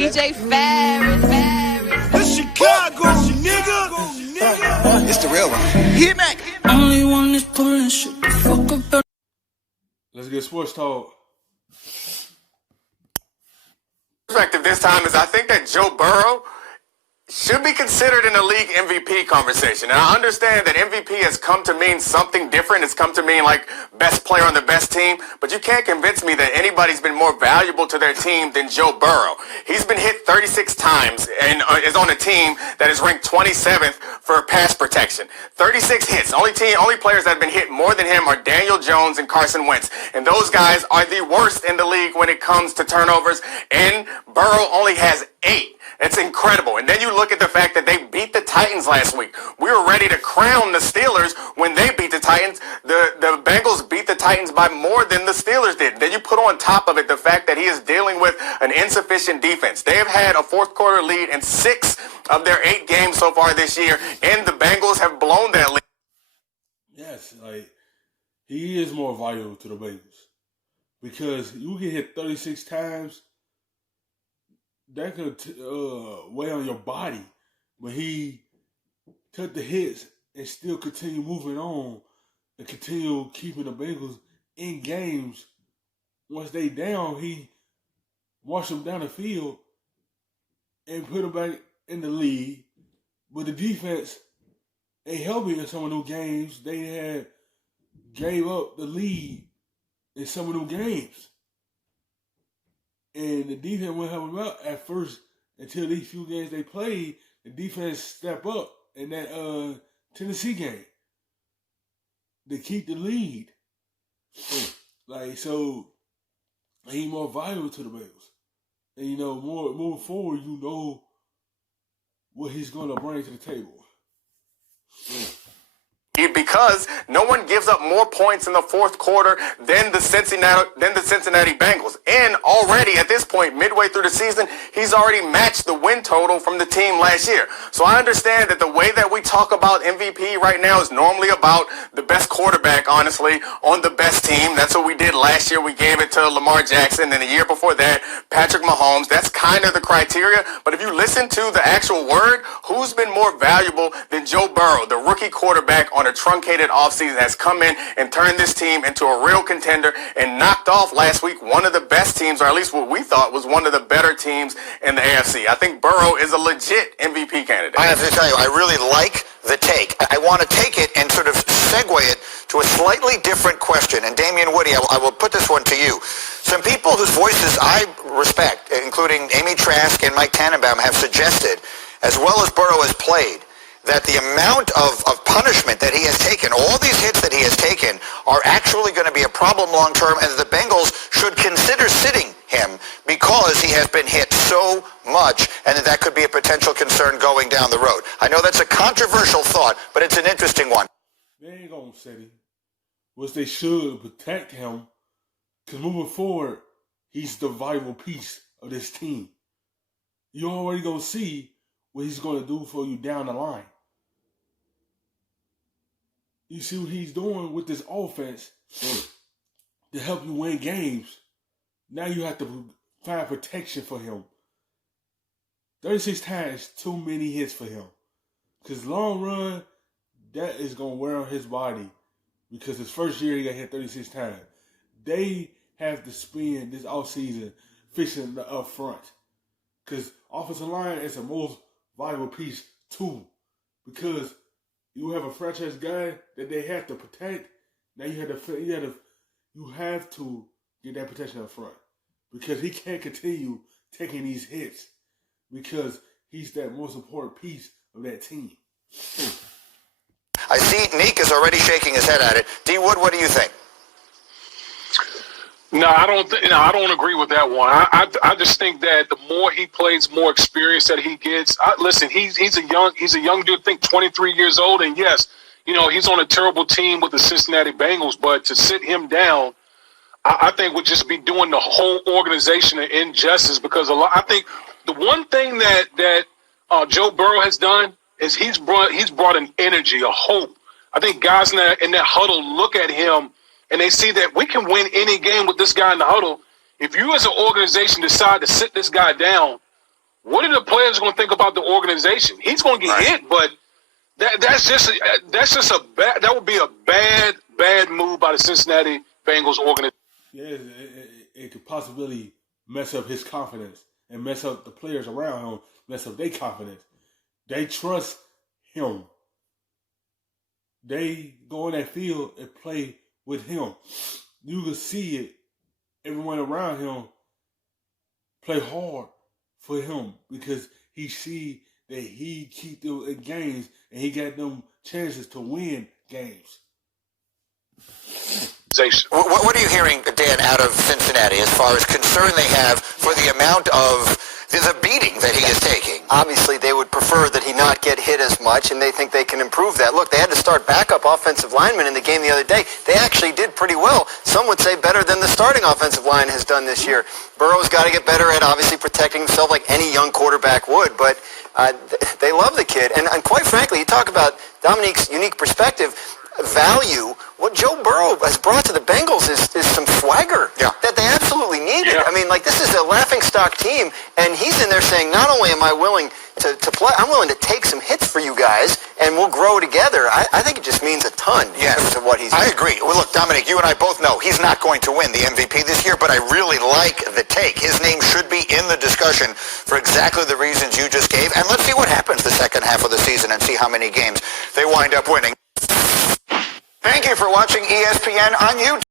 DJ Ferris. The Chicago, nigga. It's the real one. Hit me. Only one is pulling shit the fuck up. Let's get sports talk. Perspective this time is I think that Joe Burrow should be considered in the league MVP conversation. And I understand that MVP has come to mean something different. It's come to mean like best player on the best team. But you can't convince me that anybody's been more valuable to their team than Joe Burrow. He's been hit 36 times and is on a team that is ranked 27th for pass protection. 36 hits. Only players that have been hit more than him are Daniel Jones and Carson Wentz. And those guys are the worst in the league when it comes to turnovers. And Burrow only has 8. It's incredible. And then you look at the fact that they beat the Titans last week. We were ready to crown the Steelers when they beat the Titans. The Bengals beat the Titans by more than the Steelers did. Then you put on top of it the fact that he is dealing with an insufficient defense. They have had a fourth quarter lead in 6 of their 8 games so far this year, and the Bengals have blown that lead. Yes, he is more valuable to the Bengals because you get hit 36 times. That could weigh on your body. But he took the hits and still continue moving on and continue keeping the Bengals in games. Once they down, he washed them down the field and put them back in the lead. But the defense ain't helping in some of those games. They had gave up the lead in some of those games. And the defense wouldn't help them out at first until these few games they played. The defense stepped up in that Tennessee game to keep the lead. So he's more valuable to the Bengals. And more moving forward, what he's going to bring to the table. Because no one gives up more points in the fourth quarter than the Cincinnati Bengals. And already at this point, midway through the season, he's already matched the win total from the team last year. So I understand that the way that we talk about MVP right now is normally about the best quarterback, honestly, on the best team. That's what we did last year. We gave it to Lamar Jackson. And the year before that, Patrick Mahomes. That's kind of the criteria. But if you listen to the actual word, who's been more valuable than Joe Burrow, the rookie quarterback on a truncated offseason, has come in and turned this team into a real contender and knocked off last week one of the best teams, or at least what we thought was one of the better teams in the AFC. I think Burrow is a legit MVP candidate. I have to tell you, I really like the take. I want to take it and sort of segue it to a slightly different question. And Damian Woody, I will put this one to you. Some people whose voices I respect, including Amy Trask and Mike Tannenbaum, have suggested, as well as Burrow has played, that the amount of punishment that he has taken, all these hits that he has taken, are actually going to be a problem long term, and the Bengals should consider sitting him because he has been hit so much, and that could be a potential concern going down the road. I know that's a controversial thought, but it's an interesting one. They ain't going to sit him. Which they should protect him, because moving forward, he's the vital piece of this team. You already going to see what he's going to do for you down the line. You see what he's doing with this offense to help you win games. Now you have to find protection for him. 36 times, too many hits for him. Because long run, that is going to wear on his body. Because his first year, he got hit 36 times. They have to spend this offseason fixing the up front. Because offensive line is the most valuable piece too, because you have a franchise guy that they have to protect. Now you have to get that protection up front, because he can't continue taking these hits, because he's that most important piece of that team. I see Neek is already shaking his head at it. D. Wood, what do you think? No, I don't agree with that one. I just think that the more he plays, more experience that he gets. Listen, he's a young dude. I think 23 years old, and yes, he's on a terrible team with the Cincinnati Bengals. But to sit him down, I think would just be doing the whole organization an injustice, because I think the one thing that Joe Burrow has done is he's brought an energy, a hope. I think guys in that huddle look at him and they see that we can win any game with this guy in the huddle. If you as an organization decide to sit this guy down, what are the players going to think about the organization? He's going to get hit, but that's just a bad. That would be a bad move by the Cincinnati Bengals organization. Yeah, it could possibly mess up his confidence and mess up the players around him, mess up their confidence. They trust him. They go in that field and play with him. You can see it. Everyone around him play hard for him because he see that he keep them in games and he got them chances to win games. What are you hearing, Dan, out of Cincinnati as far as concern they have for the amount of the beating that he is taking? Obviously, they would prefer that he not get hit as much, and they think they can improve that. Look, they had to start backup offensive linemen in the game the other day. They actually did pretty well. Some would say better than the starting offensive line has done this year. Burrow's got to get better at obviously protecting himself like any young quarterback would, but they love the kid. And quite frankly, you talk about Dominique's unique perspective, value. What Joe Burrow has brought to the Bengals is some swagger that they absolutely needed. I mean, like, this is a laughingstock team, and he's in there saying, not only am I willing to play, I'm willing to take some hits for you guys, and we'll grow together. I think it just means a ton in terms of what he's I agree. Well, look, Dominic, you and I both know he's not going to win the MVP this year, but I really like the take. His name should be in the discussion for exactly the reasons you just gave, and let's see what happens the second half of the season and see how many games they wind up winning. Thank you for watching ESPN on YouTube.